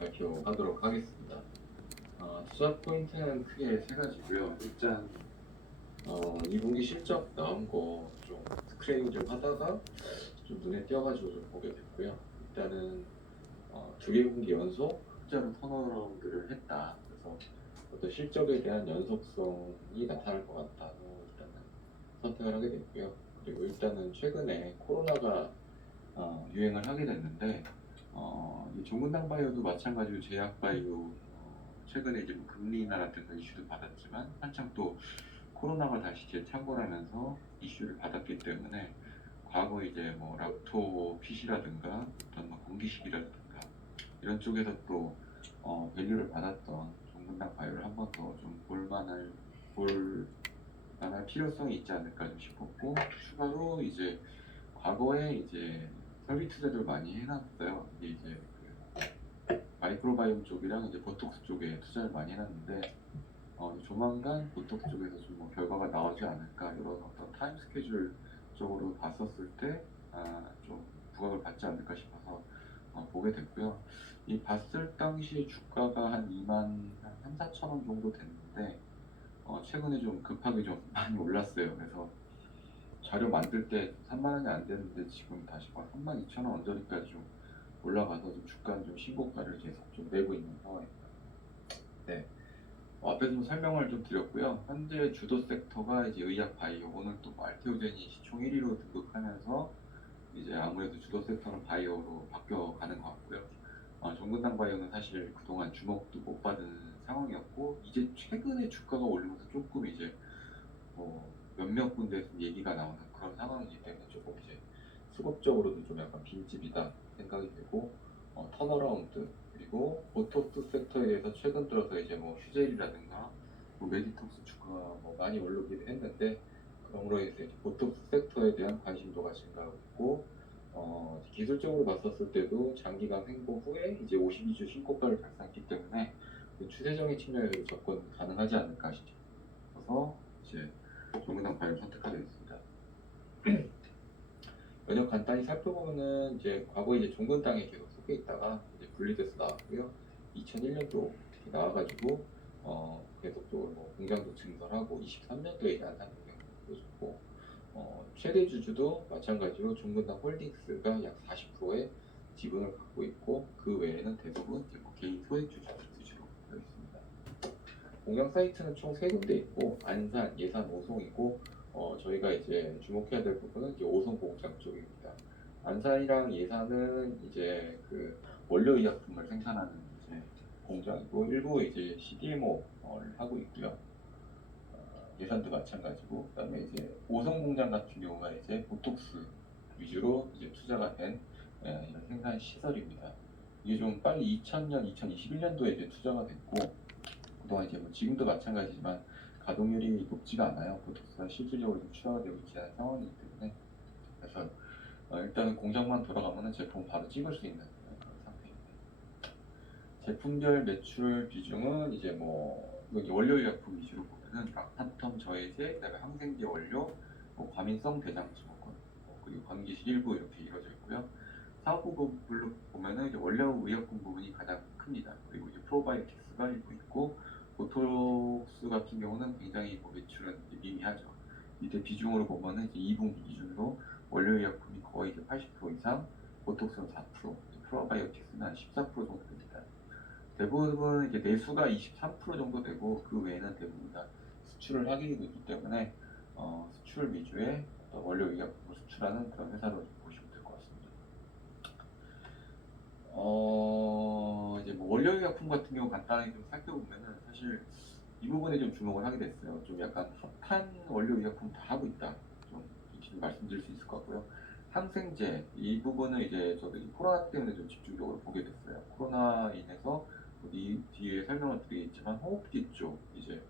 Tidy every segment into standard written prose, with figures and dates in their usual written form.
발표하도록 하겠습니다. 투자 포인트는 크게 세 가지고요. 일단 2분기 실적 나온 거 좀 스크래닝 좀 하다가 좀 눈에 띄어가지고 좀 보게 됐고요. 일단은 2분기 연속 흑자로 턴어라운드를 했다. 그래서 어떤 실적에 대한 연속성이 나타날 것 같다고 일단은 선택을 하게 됐고요. 그리고 일단은 최근에 코로나가 유행을 하게 됐는데 이 종근당 바이오도 마찬가지로 제약 바이오 최근에 이제 뭐 금리 인하라든가 이슈도 받았지만 한창 또 코로나가 다시 재창궐하면서 이슈를 받았기 때문에 과거 이제 뭐 락토 핏이라든가 어떤 뭐 건기식이라든가 이런 쪽에서 또 밸류를 받았던 종근당 바이오를 한 번 더 좀 볼만할 필요성이 있지 않을까 좀 싶었고, 추가로 이제 과거에 이제 설비 투자를 많이 해놨어요. 이게 이제 그 마이크로바이옴 쪽이랑 이제 보톡스 쪽에 투자를 많이 해놨는데 조만간 보톡스 쪽에서 좀 뭐 결과가 나오지 않을까, 이런 어떤 타임 스케줄 쪽으로 봤었을 때 좀 부각을 받지 않을까 싶어서 보게 됐고요. 이 봤을 당시 주가가 한 2만 한 3, 4천 원 정도 됐는데 최근에 좀 급하게 좀 많이 올랐어요. 그래서 자료 만들 때 3만 원이 안 되는데 지금 다시 막 3만 2천 원 언저리까지 좀 올라가서 좀 주가는 좀 신고가를 계속 좀 내고 있는 상황입니다. 네. 앞에서 좀 설명을 좀 드렸고요. 현재 주도 섹터가 이제 의약 바이오, 오늘 또 알테오젠이 시총 1위로 등극하면서 이제 아무래도 주도 섹터는 바이오로 바뀌어가는 것 같고요. 종근당 바이오는 사실 그동안 주목도 못 받은 상황이었고, 이제 최근에 주가가 오르면서 조금 이제 몇몇 군데에서 얘기가 나오는 그런 상황이기 때문에 조금 이제 수급적으로도 좀 약간 빈집이다 생각이 되고, 턴어라운드, 그리고 보톡스 섹터에 대해서 최근 들어서 이제 뭐 휴젤이라든가 뭐 메디톡스 주가가 뭐 많이 오르긴 했는데, 그럼으로 해서 이제 보톡스 섹터에 대한 관심도가 증가하고 있고, 기술적으로 봤었을 때도 장기간 횡보 후에 이제 52주 신고가를 달성했기 때문에 그 추세적인 측면에서 접근 가능하지 않을까 싶어서 이제 종근당 바이오 선택하게 됐습니다. 면역 간단히 살펴보면은 이제 과거 이제 종근당에 계속 속해 있다가 이제 분리돼서 나왔고요. 2001년도 나와가지고 계속 또 공장도 증설하고 23년도에 안산 공장도 보여줬고, 최대 주주도 마찬가지로 종근당 홀딩스가 약 40%의 지분을 갖고 있고, 그 외에는 대부분 이제 뭐 개인 소액 주주 위주로 되어 있습니다. 공장 사이트는 총 3군데 있고, 안산, 예산, 오송이고, 저희가 이제 주목해야 될 부분은 이제 오송 공장 쪽입니다. 안산이랑 예산은 이제 그 원료 의약품을 생산하는 이제 공장이고, 일부 이제 CDMO를 하고 있고요. 예산도 마찬가지고, 그다음에 이제 오송 공장 같은 경우가 이제 보톡스 위주로 이제 투자가 된 이런 생산 시설입니다. 이게 좀 빨리 2000년, 2021년도에 이제 투자가 됐고, 그동안 이제 뭐 지금도 마찬가지지만 가동률이 높지가 않아요. 보톡스가 실질적으로 좀 추가가 되고 있지 않은 상황이기 때문에. 그래서 일단은 공장만 돌아가면은 제품 바로 찍을 수 있는 그런 상태입니다. 제품별 매출 비중은 이제 뭐 원료 의약품 위주로 보면은 락탄텀 저해제, 그다음에 항생제 원료, 뭐 과민성 대장 증후군, 그리고 건기식 일부 이렇게 이루어져 있고요. 사업부별로 보면은 이제 원료 의약품 부분이 가장 큽니다. 그리고 이제 프로바이오틱스가 일부 있고, 보톡스 같은 경우는 굉장히 뭐 매출은 미미하죠. 이때 비중으로 보면은 이제 2분기 기준으로 원료 의약품이 거의 이제 80% 이상, 보톡스는 4%, 프로바이오틱스는 한 14% 정도 됩니다. 대부분 이제 내수가 23% 정도 되고, 그 외에는 대부분 다 수출을 하게 되고 있기 때문에 수출 위주의 원료 의약품을 수출하는 그런 회사로 보시면 될 것 같습니다. 이제 뭐 원료 의약품 같은 경우 간단하게 좀 살펴보면은 사실 이 부분에 좀 주목을 하게 됐어요. 좀 약간 핫한 원료 의약품 다 하고 있다, 좀 이렇게 말씀드릴 수 있을 것 같고요. 항생제 이 부분은 이제 저도 이 코로나 때문에 좀 집중적으로 보게 됐어요. 코로나 인해서 이 뒤에 설명을 드리겠지만 호흡기 쪽 이제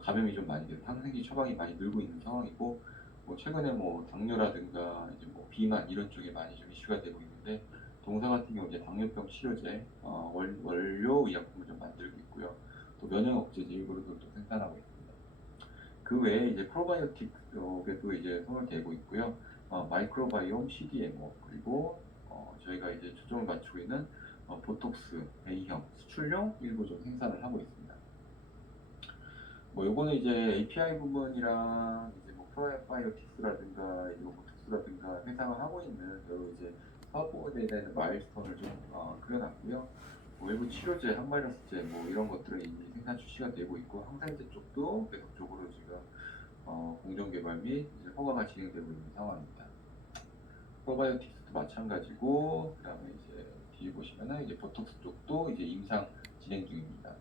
감염이 좀 많이 돼서 항생제 처방이 많이 늘고 있는 상황이고, 뭐 최근에 뭐 당뇨라든가 이제 뭐 비만 이런 쪽에 많이 좀 이슈가 되고 있는데, 동사 같은 경우 이제 당뇨병 치료제 원료 의약품을 좀 만들고 있고요. 또 면역 억제제 일부러도 또 생산하고 있습니다. 그 외에 이제 프로바이오틱 쪽에도 이제 손을 대고 있고요. 마이크로바이옴 CDMO, 그리고 저희가 이제 초점을 맞추고 있는 보톡스 A형 수출용 일부 좀 생산을 하고 있습니다. 뭐 요거는 이제 API 부분이랑 이제 뭐 프로바이오틱스라든가 이제 뭐 보톡스라든가 회사가 하고 있는 여러 이제 사업 부분에 대한 마일스톤을 좀 그려놨고요. 뭐 일부 치료제, 항바이러스제 뭐 이런 것들은 이미 생산 출시가 되고 있고 항생제 쪽도 계속적으로 지금 공정 개발 및 이제 허가가 진행되고 있는 상황입니다. 프로바이오틱스도 마찬가지고 그다음에 이제 뒤에 보시면은 이제 보톡스 쪽도 이제 임상 진행 중입니다.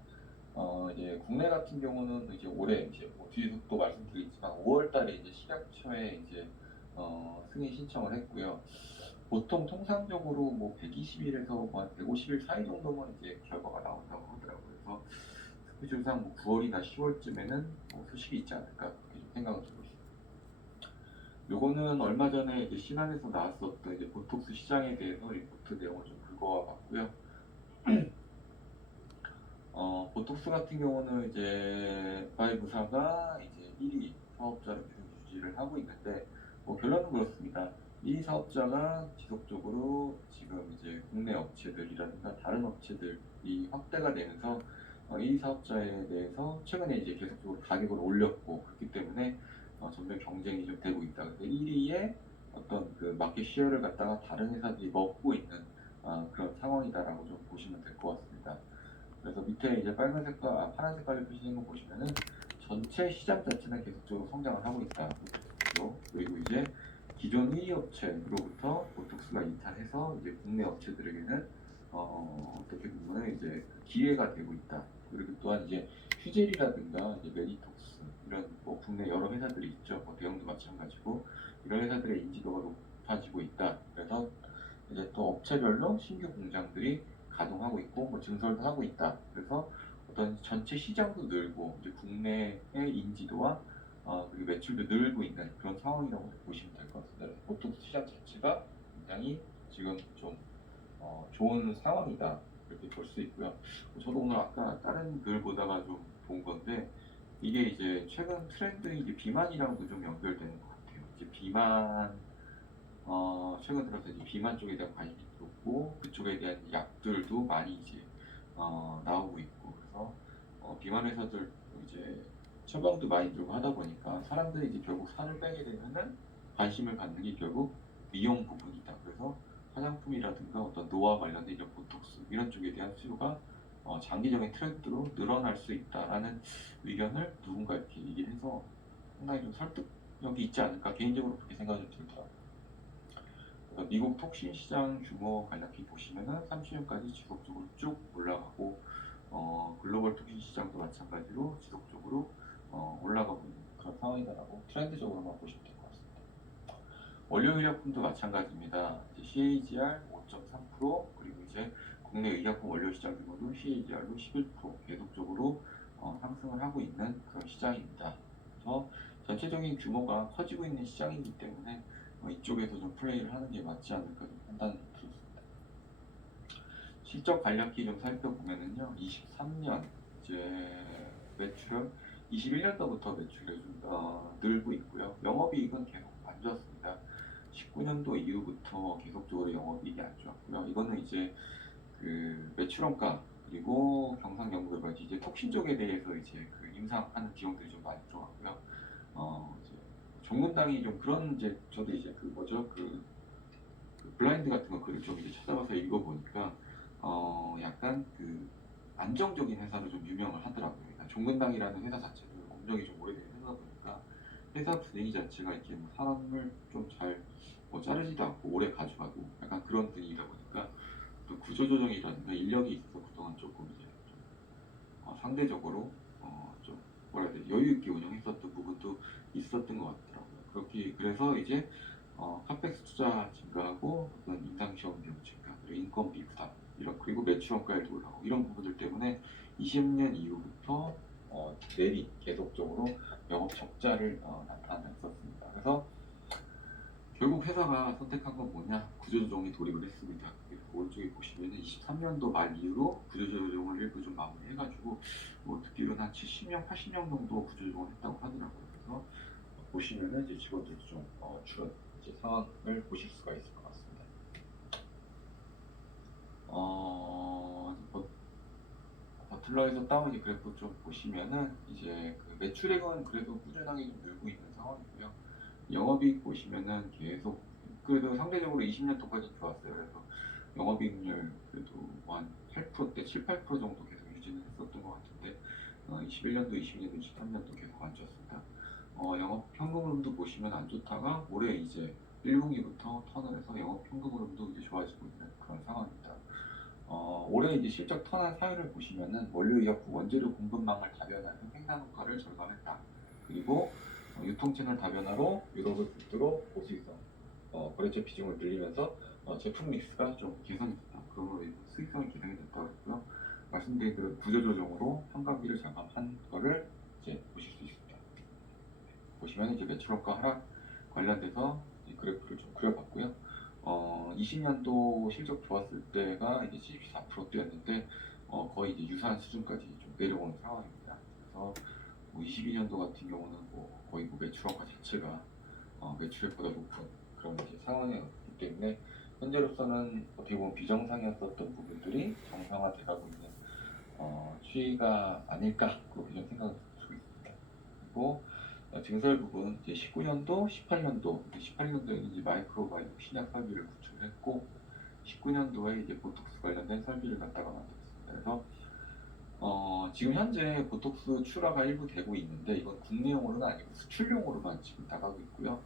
이제 국내 같은 경우는 이제 올해 이제 뭐 뒤에서 또 말씀드리겠지만 5월달에 이제 식약처에 이제 승인 신청을 했고요. 보통 통상적으로 뭐 120일에서 뭐 150일 사이 정도면 이제 결과가 나온다고 하더라고요. 그래서 스케줄상 뭐 9월이나 10월쯤에는 뭐 소식이 있지 않을까 그렇게 좀 생각을 들고 있습니다. 요거는 얼마 전에 이제 신안에서 나왔었던 이제 보톡스 시장에 대해서 리포트 내용을 좀 긁어와 봤고요. 보톡스 같은 경우는 이제 바이브사가 이제 1위 사업자로 계속 유지를 하고 있는데 뭐 결론은 그렇습니다. 1위 사업자가 지속적으로 지금 이제 국내 업체들이라든가 다른 업체들이 확대가 되면서 1위 사업자에 대해서 최근에 이제 계속적으로 가격을 올렸고 그렇기 때문에 점점 경쟁이 좀 되고 있다. 근데 1위의 어떤 그 마켓 쉐어를 갖다가 다른 회사들이 먹고 있는 그런 상황이다라고 좀 보시면 될 것 같습니다. 그래서 밑에 이제 빨간 색깔, 파란 색깔로 표시된 거 보시면은 전체 시장 자체는 계속적으로 성장을 하고 있다. 그리고 이제 기존 1위 업체로부터 보톡스가 이탈해서 이제 국내 업체들에게는 어떻게 보면 이제 기회가 되고 있다. 그리고 또한 이제 휴젤이라든가 이제 메디톡스 이런 뭐 국내 여러 회사들이 있죠. 뭐 대형도 마찬가지고 이런 회사들의 인지도가 높아지고 있다. 그래서 이제 또 업체별로 신규 공장들이 가동하고 있고 뭐 증설도 하고 있다. 그래서 어떤 전체 시장도 늘고 이제 국내의 인지도와 그리고 매출도 늘고 있는 그런 상황이라고 보시면 될 것 같습니다. 보통 시장 자체가 굉장히 지금 좀 좋은 상황이다 이렇게 볼 수 있고요. 저도 오늘 아까 다른 글 보다가 좀 본 건데 이게 이제 최근 트렌드 이제 비만이랑도 좀 연결되는 것 같아요. 이제 비만 최근 들어서 이제 비만 쪽에 대한 관심이 높고 그쪽에 대한 약들도 많이 이제 나오고 있고 그래서 비만 회사들 이제 처방도 많이 들고 하다 보니까 사람들이 이제 결국 살을 빼게 되면은 관심을 갖는 게 결국 미용 부분이다. 그래서 화장품이라든가 어떤 노화 관련된 이런 보톡스 이런 쪽에 대한 수요가 장기적인 트렌드로 늘어날 수 있다라는 의견을 누군가 이렇게 얘기를 해서 상당히 좀 설득력이 있지 않을까 개인적으로 그렇게 생각이 좀 들더라고요. 미국 톡신 시장 규모 간략히 보시면은 30년까지 지속적으로 쭉 올라가고 글로벌 톡신 시장도 마찬가지로 지속적으로 올라가고 있는 그런 상황이다라고 트렌드적으로만 보시면 될 것 같습니다. 원료 의약품도 마찬가지입니다. 이제 CAGR 5.3% 그리고 이제 국내 의약품 원료 시장 규모도 CAGR로 11% 계속적으로 상승을 하고 있는 그런 시장입니다. 그래서 전체적인 규모가 커지고 있는 시장이기 때문에 이쪽에서 좀 플레이를 하는 게 맞지 않을까 좀 판단이 들었습니다. 실적 간략히 좀 살펴보면은요, 23년 이제 매출은 21년도부터 매출이 좀 늘고 있고요. 영업이익은 계속 안 좋았습니다. 19년도 이후부터 계속적으로 영업이익이 안 좋았고요. 이거는 이제 그 매출원가 그리고 경상연구개발 이제 톡신 쪽에 대해서 이제 그 임상하는 비용들이 좀 많이 들어갔고요. 이제 종문당이 좀 그런 이제 저도 이제 그 뭐죠 그 블라인드 같은 거 글을 좀 이제 찾아봐서 읽어보니까 약간 그 안정적인 회사로 좀 유명을 하더라고요. 그러니까 종근당이라는 회사 자체도 공정이 좀 오래된 회사다 보니까 회사 분위기 자체가 이렇게 뭐 사람을 좀 잘 뭐 자르지도 않고 오래 가져가고 약간 그런 분위기다 보니까 또 구조조정이라든가 인력이 있어서 그동안 조금 이제 좀 상대적으로 좀 뭐라 해야 돼 여유 있게 운영했었던 부분도 있었던 것 같더라고요. 그렇게 그래서 이제 카펙스 투자 증가하고 어떤 인상시험 비용 증가 그리고 인건비 부담 이런 그리고 매출원가에도 올라오고 이런 부분들 때문에 20년 이후부터 내리 계속적으로 영업 적자를 나타냈었습니다. 그래서 결국 회사가 선택한 건 뭐냐? 구조조정에 돌입을 했습니다. 그래서 오른쪽에 보시면은 23년도 말 이후로 구조조정을 일부 좀 마무리해가지고 뭐 듣기로는 한 70명, 80명 정도 구조조정을 했다고 하더라고요. 그래서 보시면은 이제 직원들도 좀 줄은 이제 상황을 보실 수가 있을 것 같습니다. 버틀러에서 따온 이 그래프 좀 보시면은 이제 그 매출액은 그래도 꾸준하게 좀 늘고 있는 상황이고요. 영업이익 보시면은 계속 그래도 상대적으로 20년도까지 좋았어요. 그래서 영업이익률 그래도 한 8%대 7, 8% 정도 계속 유지는 했었던 것 같은데 21년도, 22년도, 23년도 계속 안 좋았습니다. 영업 현금 흐름도 보시면 안 좋다가 올해 이제 1분기부터 턴을 해서 영업 현금 흐름도 이제 좋아지고 있는 그런 상황입니다. 올해 이제 실적 턴한 사유를 보시면은 원료의약품 원재료 공급망을 다변화해서 생산 효과를 절감했다. 그리고 유통채널 다변화로 유럽을 필두로 고수익성 거래처 비중을 늘리면서 제품 믹스가 좀 개선이 됐다. 그러므로 인해서 수익성이 개선이 됐다고 했고요. 말씀드린 대로 구조조정으로 판관비를 절감한 거를 이제 보실 수 있습니다. 보시면 이제 매출원가 하락 관련돼서 이 그래프를 좀 그려봤고요. 20년도 실적 좋았을 때가 이제 74%대였는데 거의 이제 유사한 수준까지 좀 내려오는 상황입니다. 그래서 22년도 같은 경우는 거의 매출원가 자체가 매출액보다 높은 그런 이제 상황이었기 때문에 현재로서는 어떻게 보면 비정상이었었던 부분들이 정상화돼가고 있는 추이가 아닐까 그렇게 좀 생각을 들고 있습니다. 그리고 증설 부분 이제 19년도, 18년도, 18년도에는 이제 마이크로 바이오 신약 설비를 구축했고 19년도에 이제 보톡스 관련된 설비를 갖다가 만들었습니다. 그래서 지금 현재 보톡스 출하가 일부 되고 있는데 이건 국내용으로는 아니고 수출용으로만 지금 나가고 있고요.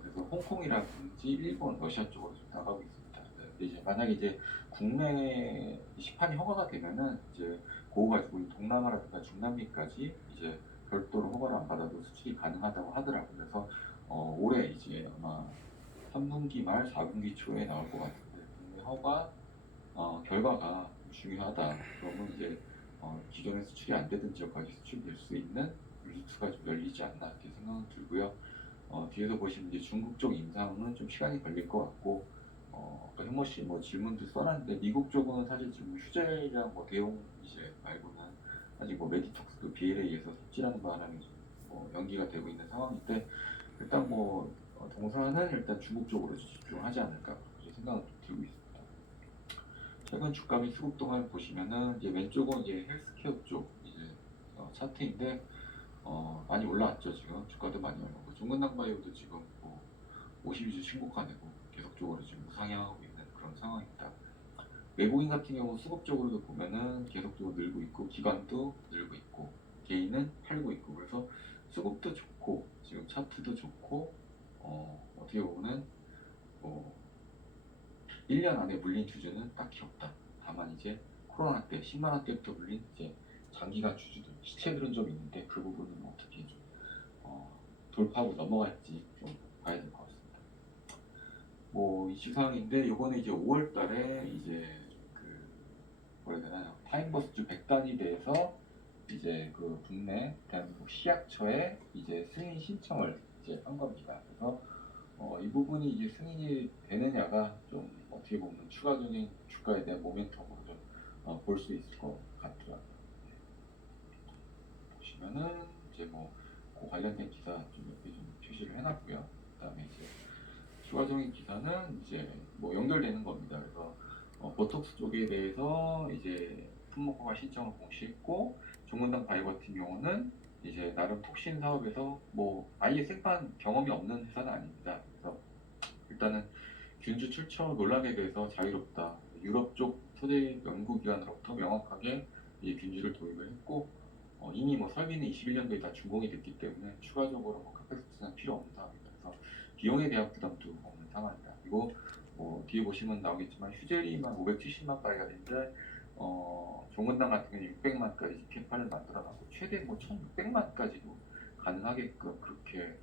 그래서 홍콩이라든지 일본, 러시아 쪽으로 좀 나가고 있습니다. 근데 이제 만약에 이제 국내 시판이 허가가 되면은 이제 그거 가지고 동남아라든가 중남미까지 이제 별도로 허가를 안 받아도 수출이 가능하다고 하더라고요. 그래서 올해 이제 아마 3분기 말 4분기 초에 나올 것 같은데 국내 허가 결과가 중요하다. 그러면 이제 기존에 수출이 안 되던 지역까지 수출될 수 있는 루트가 좀 열리지 않나 이렇게 생각은 들고요. 뒤에서 보시면 이제 중국 쪽 인상은 좀 시간이 걸릴 것 같고 아까 현모 씨 뭐 질문도 써놨는데 미국 쪽은 사실 지금 휴재량 뭐 대응 이제 말고는 아직 뭐 메디톡스도 BLA에서 삽질하는 바람에 뭐 연기가 되고 있는 상황인데 일단 뭐 동사는 일단 중국 쪽으로 집중하지 않을까 그렇게 생각은 좀 들고 있습니다. 최근 주가 및 수급 동안 보시면은 이제 왼쪽은 이제 헬스케어 쪽 이제 차트인데 많이 올라왔죠. 지금 주가도 많이 올랐고 중근당바이오도 지금 뭐 52주 신고가 되고 계속적으로 지금 우상향하고 있는 그런 상황입니다. 외국인 같은 경우 수급 적으로도 보면은 계속적으로 늘고 있고 기관도 늘고 있고 개인은 팔고 있고 그래서 수급도 좋고 지금 차트도 좋고 어떻게 보면은 뭐 1년 안에 물린 주주는 딱히 없다. 다만 이제 코로나 때 10만 원대부터 물린 이제 장기간 주주들 시체들은 좀 있는데 그 부분은 어떻게 좀 돌파하고 넘어갈지 좀 봐야 될 것 같습니다. 뭐 이슈 사항인데 요거는 이제 5월달에 이제 그 뭐라 해야 되나요? 타임버스주 100단에 대해서 이제 그 국내 대한민국 시약처에 이제 승인 신청을 이제 한 겁니다. 그래서 이 부분이 이제 승인이 되느냐가 좀 어떻게 보면 추가적인 주가에 대한 모멘텀으로 좀 볼 수 있을 것 같더라고요. 보시면은 이제 그 관련된 기사 좀 몇 개 좀 표시를 해놨고요. 그다음에 이제 추가적인 기사는 이제 뭐 연결되는 겁니다. 그래서 보톡스 쪽에 대해서 이제 품목허가 신청을 공시했고 종문당 바이오 같은 경우는 이제 나름 톡신 사업에서 뭐 아예 생판 경험이 없는 회사는 아닙니다. 그래서 일단은 균주 출처 논란에 대해서 자유롭다. 유럽 쪽 소재 연구기관으로부터 명확하게 이 균주를 도입을 했고 이미 뭐 설비는 21년도에 다 준공이 됐기 때문에 추가적으로 뭐 카페스 투자는 필요 없는 상황입니다. 그래서 비용에 대한 부담도 없는 상황입니다. 그리고 뭐 뒤에 보시면 나오겠지만 휴젤이만 570만 바이알인데 종근당 같은 경우는 600만까지 캐파를 만들어놨고 최대 뭐 1600만까지도 가능하게끔 그렇게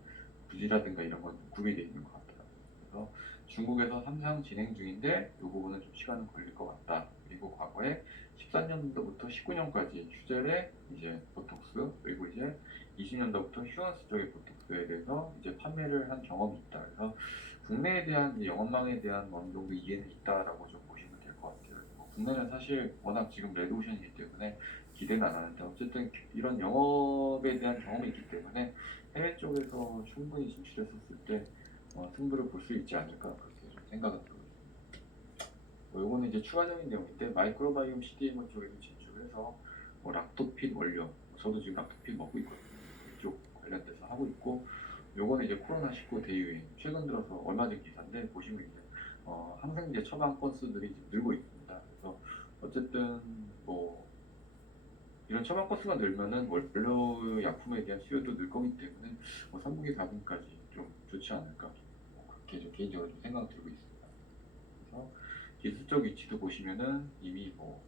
부지라든가 이런 건 구비되어 있는 것 같더라고요. 그래서 중국에서 삼상 진행 중인데 이 부분은 좀 시간은 걸릴 것 같다. 그리고 과거에 13년도부터 19년까지 휴젤의 이제 보톡스 그리고 이제 20년도부터 휴언스 쪽의 보톡스에 대해서 이제 판매를 한 경험이 있다. 그래서 국내에 대한 영업망에 대한 어느 정도 이해는 있다라고 좀 보시면 될 것 같아요. 국내는 사실 워낙 지금 레드오션이기 때문에 기대는 안 하는데 어쨌든 이런 영업에 대한 경험이 있기 때문에 해외 쪽에서 충분히 진출했었을 때 승부를 볼 수 있지 않을까 그렇게 좀 생각은 들고 있습니다. 요거는 이제 추가적인 내용인데 마이크로바이옴 CDMO 쪽에도 진출해서 뭐 락토핏 원료, 저도 지금 락토핏 먹고 있거든요. 이쪽 관련돼서 하고 있고, 요거는 이제 코로나19 대유행 최근 들어서 얼마 전 기사인데 보시면 이제 항생제 처방 건수들이 지금 늘고 있습니다. 그래서 어쨌든 뭐 이런 처방 건수가 늘면은 원료 약품에 대한 수요도 늘 거기 때문에 뭐 3분기 4분까지 좀 좋지 않을까, 그렇게 좀 개인적으로 좀 생각 들고 있습니다. 그래서 기술적 위치도 보시면은 이미 뭐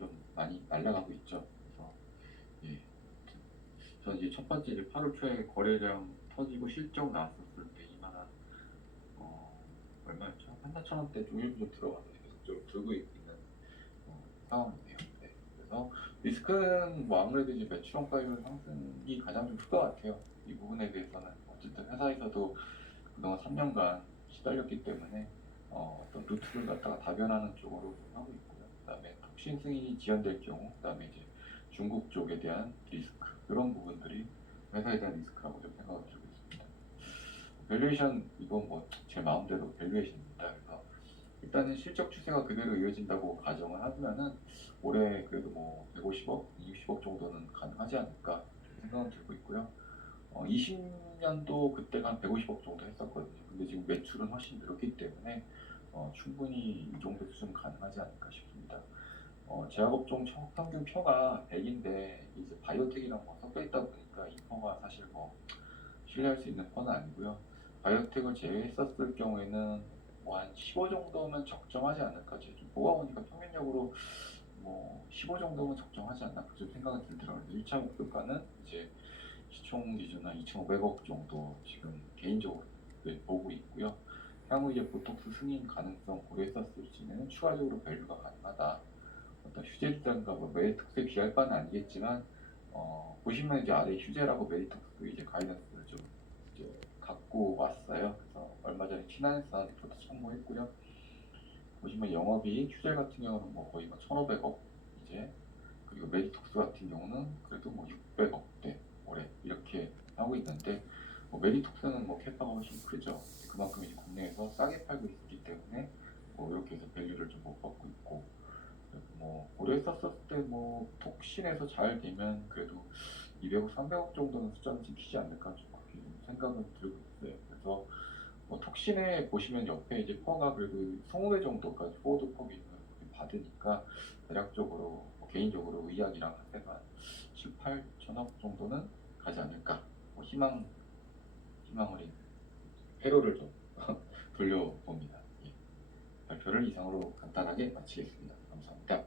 좀 많이 날아가고 있죠. 그래서 예, 저는 이제 첫 번째 이제 8월 초에 거래량 터지고 실적 나왔었을 때 이만한 얼마였죠? 1,400원대 좀 일부 좀 들어가서 계속 좀 들고 있는 상황이네요. 네. 그래서 리스크는 뭐 아무래도 이제 매출 원가율 상승이 가장 좀 클 것 같아요. 이 부분에 대해서는 어쨌든 회사에서도 그동안 3년간 시달렸기 때문에 어떤 루트를 갖다가 다변하는 쪽으로 좀 하고 있고요. 그다음에 혁신 승인이 지연될 경우, 그다음에 이제 중국 쪽에 대한 리스크, 이런 부분들이 회사에 대한 리스크라고 좀 생각을 들고 있습니다. 밸류에이션, 이건 뭐 제 마음대로 밸류에이션입니다. 그래서 일단은 실적 추세가 그대로 이어진다고 가정을 하면은 올해 그래도 뭐 150억, 260억 정도는 가능하지 않을까 생각은 들고 있고요. 20년도 그때가 한 150억 정도 했었거든요. 근데 지금 매출은 훨씬 늘었기 때문에 충분히 이 정도 수준 가능하지 않을까 싶습니다. 제약업종 평균 표가 100인데 이제 바이오텍이랑 뭐 섞여 있다 보니까 이 표가 사실 뭐 신뢰할 수 있는 표는 아니고요. 바이오텍을 제외했었을 경우에는 뭐 한 15 정도면 적정하지 않을까. 제가 좀 뽑아보니까 평균적으로 뭐 15 정도면 적정하지 않나 그렇게 생각이 들더라고요. 1차 목표가는 이제 시총 기준 한 2,500억 정도 지금 개인적으로 보고 있고요. 향후 이제 보톡스 승인 가능성 고려했었을지는 추가적으로 밸류가 가능하다. 어떤 휴재라든가 뭐 메리톡스에 비할 바는 아니겠지만 보시면 이제 아래 휴재라고 메리톡스 이제 가이던스를 좀 이제 갖고 왔어요. 그래서 얼마 전에 피난산 리포트 참고했고요. 보시면 영업이익 휴재 같은 경우는 뭐 거의 뭐 1,500억 이제, 그리고 메디톡스 같은 경우는 그래도 뭐 600억대 올해 이렇게 하고 있는데, 뭐 메디톡스는 뭐 캐파가 훨씬 크죠. 그만큼 이제 국내에서 싸게 팔고 있기 때문에 뭐 이렇게 해서 밸류를 좀 못 받고 있고, 뭐 고려했었을 때 뭐 톡신에서 잘 되면 그래도 200억, 300억 정도는 숫자는 찍히지 않을까 좀 그렇게 좀 생각은 들고 있어요. 그래서 뭐 톡신에 보시면 옆에 이제 퍼가 그래도 20배 정도까지 포워드 퍼기를 받으니까 대략적으로 뭐 개인적으로 의학이랑 합해가 7, 8천억 정도는 가지 않을까, 뭐 희망을 회로를 좀 돌려봅니다. 예. 발표를 이상으로 간단하게 마치겠습니다. 감사합니다.